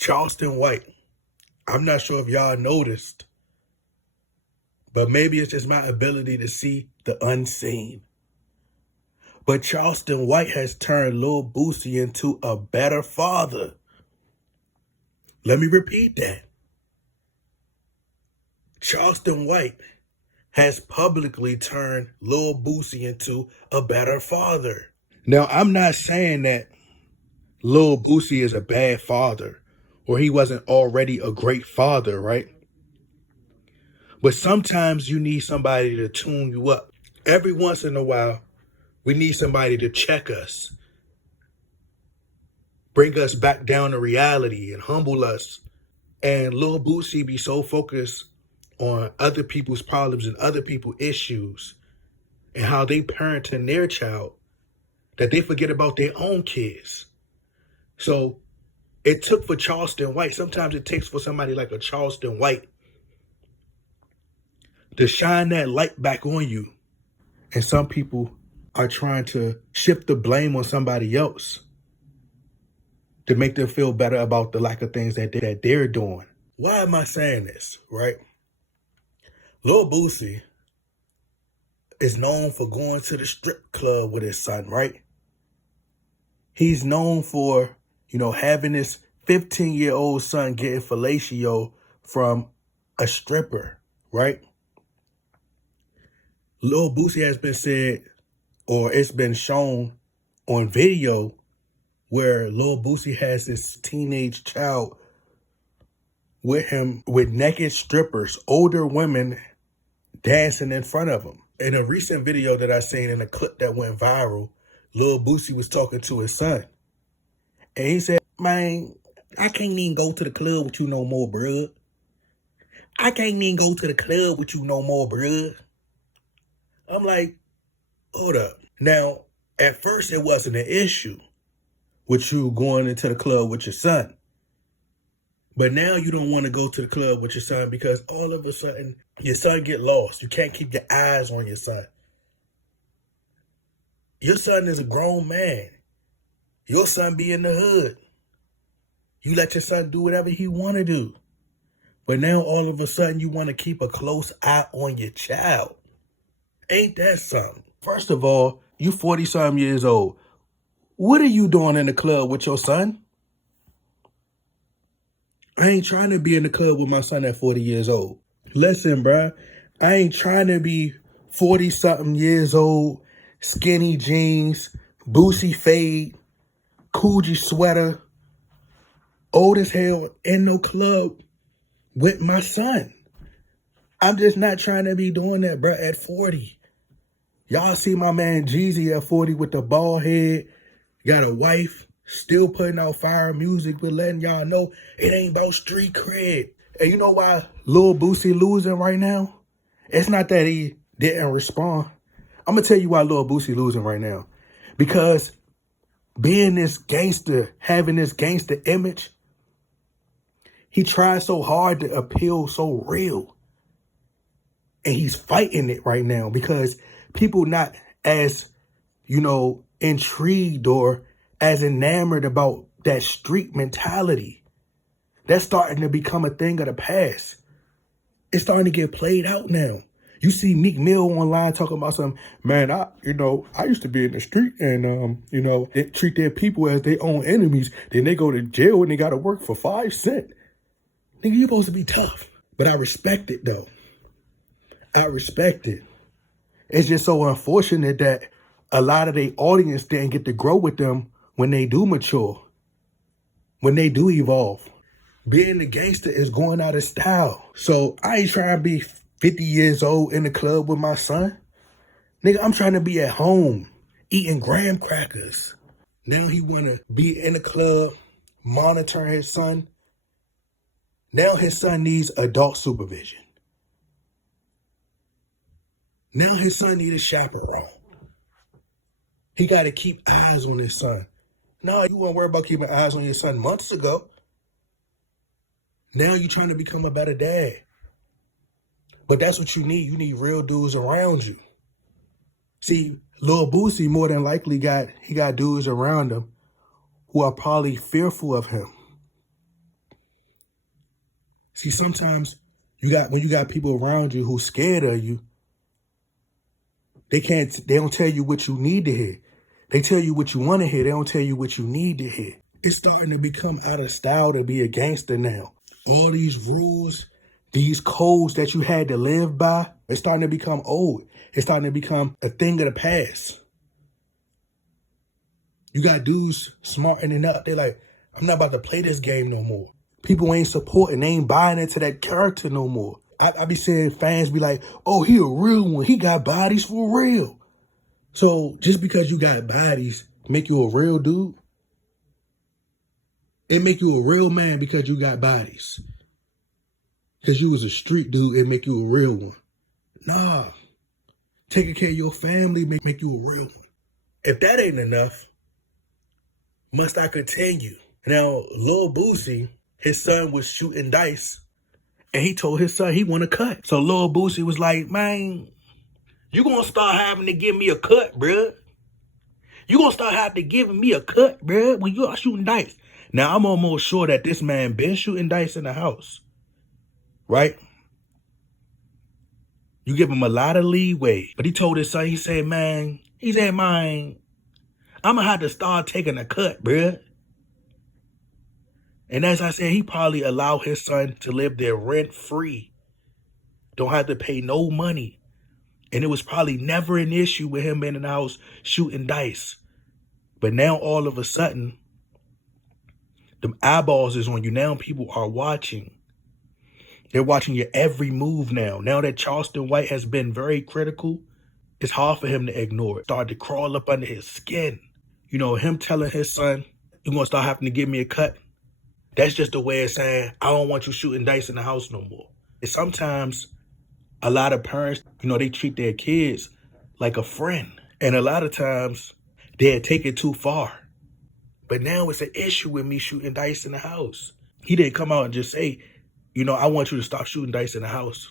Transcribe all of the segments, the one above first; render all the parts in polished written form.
Charleston White. I'm not sure if y'all noticed, but maybe it's just my ability to see the unseen. But Charleston White has turned Lil Boosie into a better father. Let me repeat that. Charleston White has publicly turned Lil Boosie into a better father. Now, I'm not saying that Lil Boosie is a bad father or he wasn't already a great father, right? But sometimes you need somebody to tune you up. Every once in a while, we need somebody to check us, bring us back down to reality and humble us. And Lil Boosie be so focused on other people's problems and other people's issues and how they parenting their child that they forget about their own kids. So it took for Charleston White, sometimes it takes for somebody like a Charleston White to shine that light back on you. And some people are trying to shift the blame on somebody else to make them feel better about the lack of things that they're doing. Why am I saying this, right? Lil Boosie is known for going to the strip club with his son, right? He's known for, having his 15-year-old son getting fellatio from a stripper, right? Lil Boosie has been said, or it's been shown on video where Lil Boosie has this teenage child with him with naked strippers, older women dancing in front of him. In a recent video that I seen in a clip that went viral, Lil Boosie was talking to his son. And he said, "Man, I can't even go to the club with you no more, bruh. I can't even go to the club with you no more, bruh." I'm like, hold up. Now, at first it wasn't an issue with you going into the club with your son. But now you don't want to go to the club with your son because all of a sudden your son get lost. You can't keep your eyes on your son. Your son is a grown man. Your son be in the hood. You let your son do whatever he want to do. But now all of a sudden you want to keep a close eye on your child. Ain't that something? First of all, you 40-something years old. What are you doing in the club with your son? I ain't trying to be in the club with my son at 40 years old. Listen, bruh, I ain't trying to be 40-something years old, skinny jeans, Boosie fade, Coogee sweater, old as hell in the club with my son. I'm just not trying to be doing that, bruh, at 40. Y'all see my man Jeezy at 40 with the bald head, got a wife, still putting out fire music, but letting y'all know it ain't about street cred. And you know why Lil Boosie losing right now? It's not that he didn't respond. I'm going to tell you why Lil Boosie losing right now. Because being this gangster, having this gangster image, he tried so hard to appeal so real. And he's fighting it right now because people not as, intrigued or as enamored about that street mentality. That's starting to become a thing of the past. It's starting to get played out now. You see Meek Mill online talking about something, man, I used to be in the street and, they treat their people as their own enemies. Then they go to jail and they got to work for 5 cents. Nigga, you supposed to be tough. But I respect it, though. I respect it. It's just so unfortunate that a lot of their audience didn't get to grow with them when they do mature, when they do evolve. Being a gangster is going out of style. So I ain't trying to be 50 years old in the club with my son. Nigga, I'm trying to be at home eating graham crackers. Now he want to be in the club monitoring his son. Now his son needs adult supervision. Now his son needs a chaperone. He got to keep eyes on his son. No, you weren't worried about keeping eyes on your son months ago. Now you're trying to become a better dad. But that's what you need. You need real dudes around you. See, Lil Boosie more than likely got dudes around him who are probably fearful of him. See, sometimes when you got people around you who's scared of you, they don't tell you what you need to hear. They tell you what you want to hear. They don't tell you what you need to hear. It's starting to become out of style to be a gangster now. All these rules, these codes that you had to live by, it's starting to become old. It's starting to become a thing of the past. You got dudes smartening up. They're like, I'm not about to play this game no more. People ain't supporting. They ain't buying into that character no more. I be seeing fans be like, oh, he a real one. He got bodies for real. So just because you got bodies make you a real dude? It make you a real man because you got bodies. Because you was a street dude, it make you a real one. Nah. Taking care of your family make you a real one. If that ain't enough, must I continue? Now, Lil Boosie, his son was shooting dice, and he told his son he want a cut. So Lil Boosie was like, man, you gonna start having to give me a cut, bruh. You gonna start having to give me a cut, bruh, when you are shooting dice. Now, I'm almost sure that this man been shooting dice in the house, right? You give him a lot of leeway. But he told his son, he said, man, I'm gonna have to start taking a cut, bruh. And as I said, he probably allowed his son to live there rent-free. Don't have to pay no money. And it was probably never an issue with him being in the house shooting dice. But now all of a sudden, the eyeballs is on you. Now people are watching. They're watching your every move now. Now that Charleston White has been very critical, it's hard for him to ignore it. Started to crawl up under his skin. You know, him telling his son, you're going to start having to give me a cut. That's just a way of saying, I don't want you shooting dice in the house no more. And sometimes a lot of parents, you know, they treat their kids like a friend. And a lot of times they'll take it too far. But now it's an issue with me shooting dice in the house. He didn't come out and just say, you know, I want you to stop shooting dice in the house.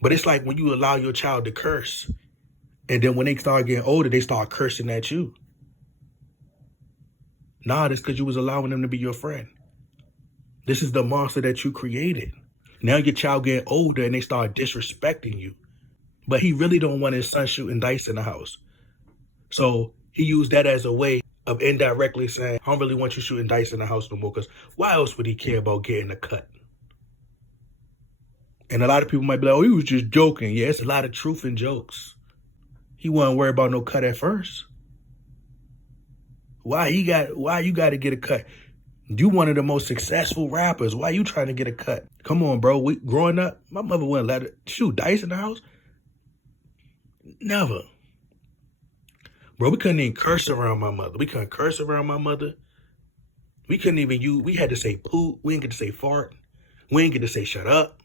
But it's like when you allow your child to curse, and then when they start getting older, they start cursing at you. Nah, that's because you was allowing them to be your friend. This is the monster that you created. Now your child getting older and they start disrespecting you. But he really don't want his son shooting dice in the house. So he used that as a way of indirectly saying, I don't really want you shooting dice in the house no more, because why else would he care about getting a cut? And a lot of people might be like, oh, he was just joking. Yeah, it's a lot of truth in jokes. He wasn't worried about no cut at first. Why you got to get a cut? You one of the most successful rappers. Why you trying to get a cut? Come on, bro. Growing up, my mother wouldn't let her shoot dice in the house. Never. Bro, we couldn't even curse around my mother. We couldn't curse around my mother. We couldn't even we had to say poop. We didn't get to say fart. We didn't get to say shut up.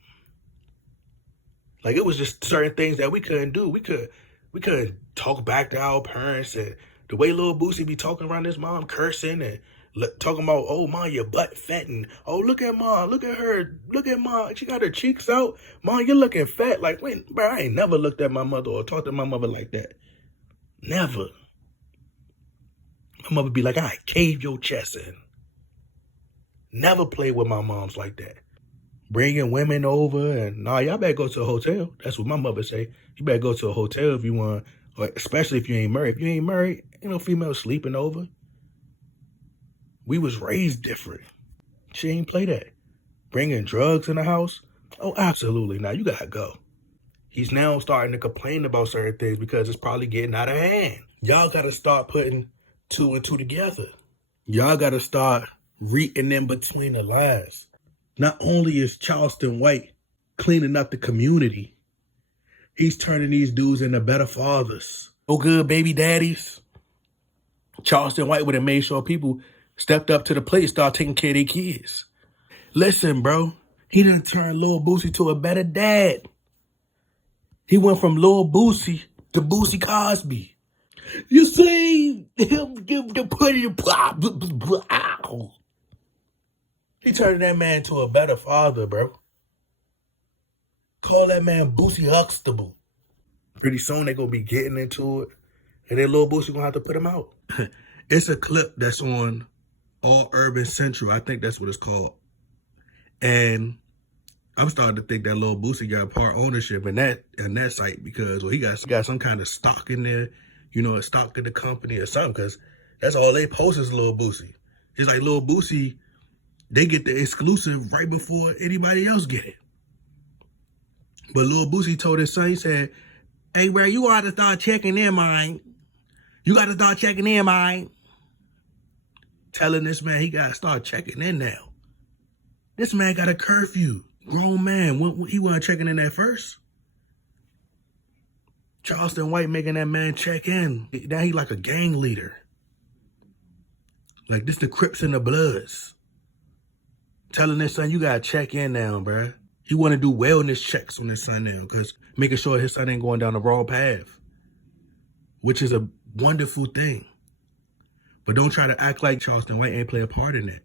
Like, it was just certain things that we couldn't do. We couldn't talk back to our parents. And the way Lil Boosie be talking around his mom, cursing and talking about, oh, mom, your butt fat. And, oh, look at mom. Look at her. Look at mom. She got her cheeks out. Mom, you're looking fat. Like, wait, bro, I ain't never looked at my mother or talked to my mother like that. Never. My mother be like, I cave your chest in. Never play with my moms like that. Bringing women over and, nah, y'all better go to a hotel. That's what my mother say. You better go to a hotel if you want, or especially if you ain't married. If you ain't married, ain't no female sleeping over. We was raised different. She ain't play that. Bringing drugs in the house? Oh, absolutely not. You gotta go. He's now starting to complain about certain things because it's probably getting out of hand. Y'all gotta start putting 2 and 2 together. Y'all gotta start reading in between the lines. Not only is Charleston White cleaning up the community, he's turning these dudes into better fathers. No good baby daddies. Charleston White would have made sure people stepped up to the plate, start taking care of their kids. Listen, bro, he done turned Lil Boosie to a better dad. He went from Lil Boosie to Boosie Cosby. You see him give the putty. He turned that man to a better father, bro. Call that man Boosie Huxtable. Pretty soon they gonna be getting into it, and then Lil Boosie gonna have to put him out. It's a clip that's on All Urban Central. I think that's what it's called. And I'm starting to think that Lil Boosie got part ownership in that site because he got some kind of stock in there, a stock in the company or something, because that's all they post is Lil Boosie. It's like Lil Boosie, they get the exclusive right before anybody else get it. But Lil Boosie told his son, he said, hey, bro, you got to start checking in, man. You got to start checking in, man. Telling this man he got to start checking in now. This man got a curfew. Grown man. He wasn't checking in that first. Charleston White making that man check in. Now he like a gang leader. Like this the Crips and the Bloods. Telling his son, you got to check in now, bruh. He want to do wellness checks on his son now, because making sure his son ain't going down the wrong path, which is a wonderful thing. But don't try to act like Charleston White ain't play a part in it.